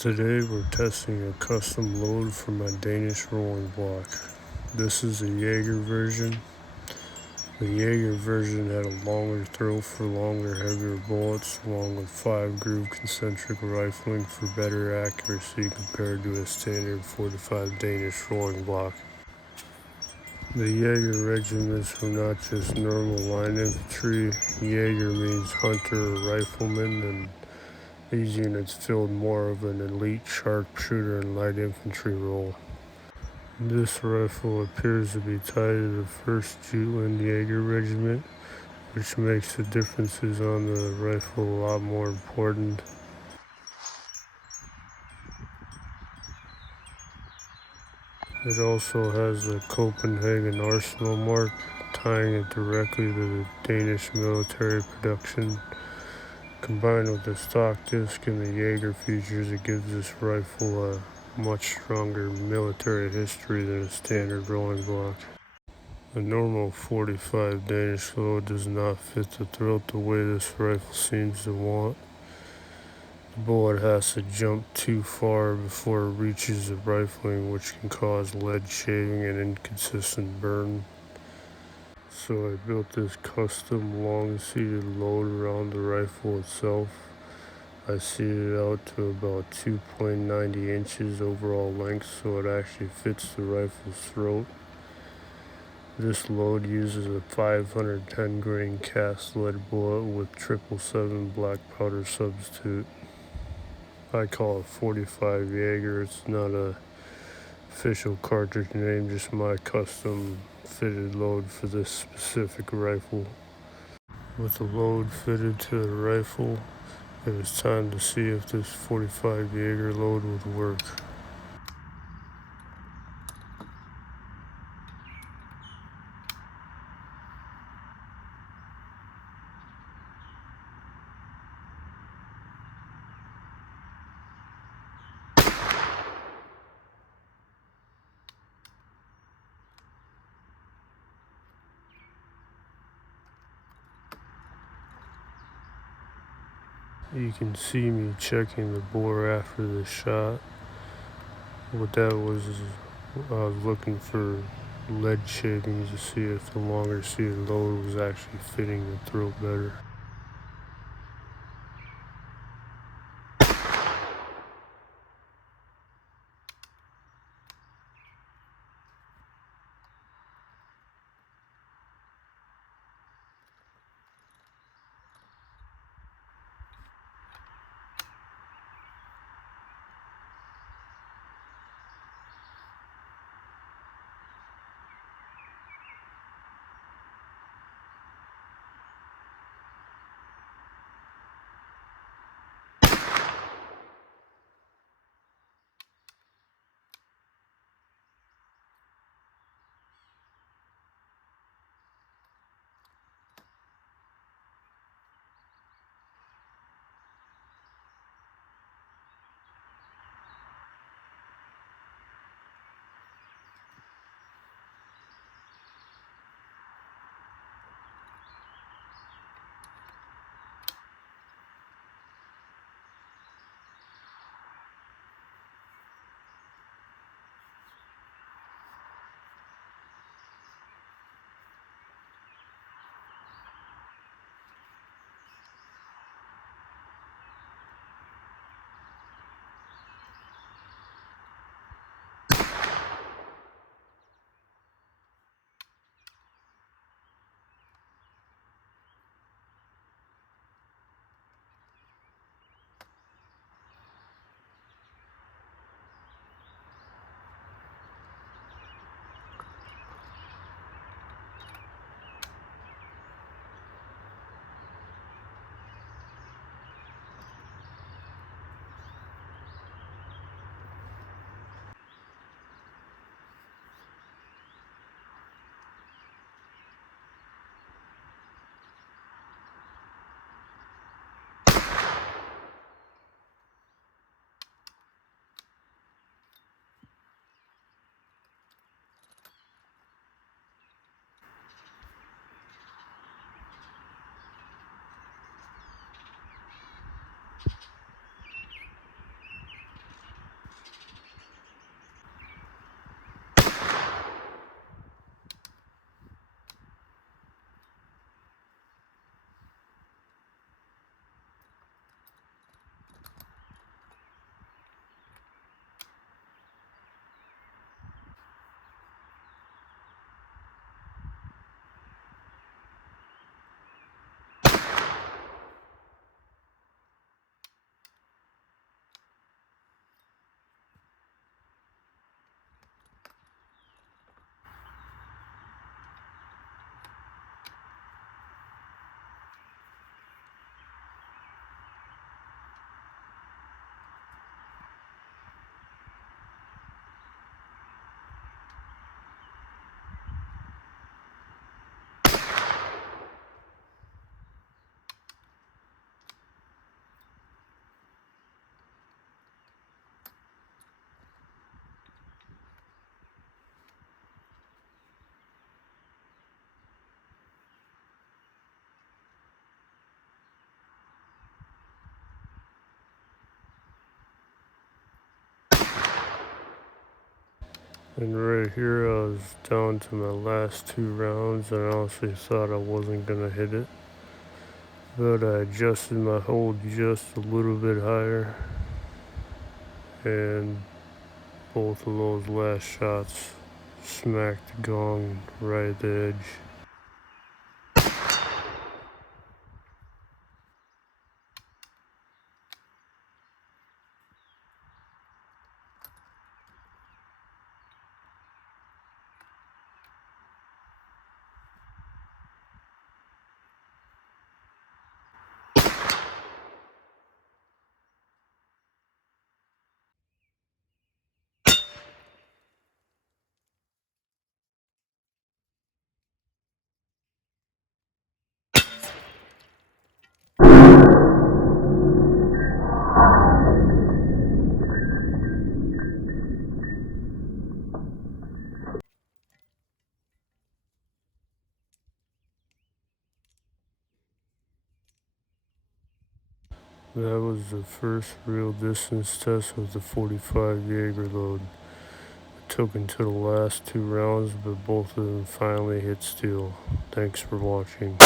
Today we're testing a custom load for my Danish Rolling Block. This is a Jaeger version. The Jaeger version had a longer throw for longer, heavier bullets, along with 5-groove concentric rifling for better accuracy compared to a standard 45 Danish Rolling Block. The Jæger regiments were not just normal line infantry. Jaeger means hunter or rifleman, and these units filled more of an elite sharpshooter and light infantry role. This rifle appears to be tied to the 1st Jutland Jæger Regiment, which makes the differences on the rifle a lot more important. It also has the Copenhagen Arsenal mark, tying it directly to the Danish military production. Combined with the stock disc and the Jaeger features, it gives this rifle a much stronger military history than a standard rolling block. A normal 45 Danish load does not fit the throat the way this rifle seems to want. The bullet has to jump too far before it reaches the rifling, which can cause lead shaving and inconsistent burn. So I built this custom long-seated load around the rifle itself. I seated it out to about 2.90 inches overall length, so it actually fits the rifle's throat. This load uses a 510 grain cast lead bullet with 777 black powder substitute. I call it 45 Jaeger. It's not a official cartridge name, just my custom fitted load for this specific rifle. With the load fitted to the rifle, it was time to see if this 45 Jaeger load would work. You can see me checking the bore after the shot. What that was is I was looking for lead shavings to see if the longer seated load was actually fitting the throat better. And right here I was down to my last 2 rounds, and I honestly thought I wasn't gonna hit it. But I adjusted my hold just a little bit higher, and both of those last shots smacked the gong right at the edge. That was the first real distance test with the 45 Jaeger load. It took until the last 2 rounds, but both of them finally hit steel. Thanks for watching.